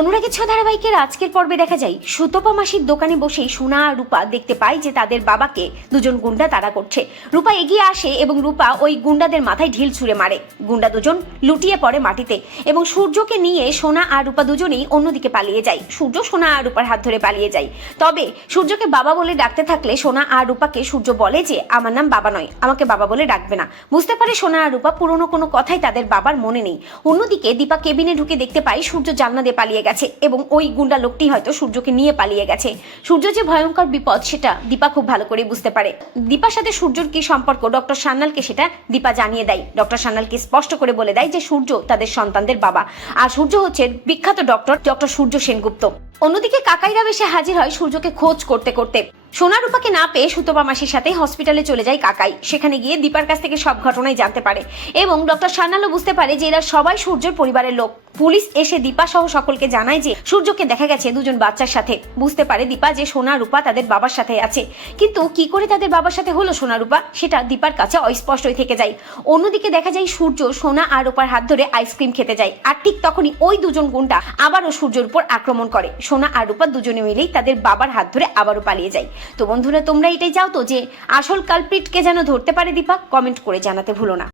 অনুরাগের ছ ধারাবাহিকের আজকের পর্বে দেখা যায়, সুতপা মাসির দোকানে বসেই সোনা আর রূপা দেখতে পায় যে তাদের বাবাকে দুজন গুন্ডা তাড়া করছে। রূপা এগিয়ে আসে এবং রূপা ওই গুন্ডাদের মাথায় ঢিল ছুঁড়ে মারে। গুন্ডা দুজন লুটিয়ে পড়ে মাটিতে এবং সূর্যকে নিয়ে সোনা আর রূপা দুজনেই অন্যদিকে পালিয়ে যায়। সূর্য সোনা আর রূপার হাত ধরে পালিয়ে যায়। তবে সূর্যকে বাবা বলে ডাকতে থাকলে সোনা আর রূপাকে সূর্য বলে যে, আমার নাম বাবা নয়, আমাকে বাবা বলে ডাকবে না। বুঝতে পারে সোনা আর রূপা পুরনো কোনো কথাই তাদের বাবার মনে নেই। অন্যদিকে দীপা কেবিনে ঢুকে দেখতে পায় সূর্য দিয়ে পালিয়ে গেছে এবং ওই গুন্ডা লোকটি হয়তো সূর্যকে নিয়ে পালিয়ে গেছে। সূর্য যে ভয়ঙ্কর বিপদ, সেটা দীপা খুব ভালো করে বুঝতে পারে। দীপার সাথে সূর্যর কি সম্পর্ক? ডক্টর সান্নালকে সেটা দীপা জানিয়ে দেয়। ডক্টর সান্নালকে স্পষ্ট করে বলে দেয় যে, সূর্য তাদের সন্তানদের বাবা। আর সূর্য হচ্ছে বিখ্যাত ডক্টর ডক্টর সূর্য সেনগুপ্ত। অন্যদিকে কাকাইরা বেশে হাজির হয় সূর্যকে খোঁজ করতে করতে। সোনা রূপাকে না পেয়ে সুতপা মাসির সাথে হসপিটালে চলে যায় কাকাই। সেখানে গিয়ে দীপার কাছ থেকে সব ঘটনাই জানতে পারে এবং ডক্টর সান্যালও বুঝতে পারে যে এরা সবাই সূর্যের পরিবারের লোক। পুলিশ এসে দীপা সহ সকলকে জানায় যে সূর্যকে দেখা গেছে দুজন বাচ্চার সাথে। বুঝতে পারে দীপা যে সোনা রূপা তাদের বাবার সাথে আছে। কিন্তু কি করে তাদের বাবার সাথে হলো সোনা রূপা? সেটা দীপার কাছে অস্পষ্টই থেকে যায়। অন্যদিকে দেখা যায় সূর্য সোনা আর রূপার হাত ধরে আইসক্রিম খেতে যায়। আর ঠিক তখনই ওই দুজন গুন্ডা আবারও সূর্যের উপর আক্রমণ করে। সোনা আর রূপা দুজনে মিলেই তাদের বাবার হাত ধরে আবারও পালিয়ে যায়। তো বন্ধুরা, তোমরা এটাই চাও তো যে আসল কালপ্রিটকে যেন ধরতে পারে দীপা? কমেন্ট করে জানাতে ভুলো না।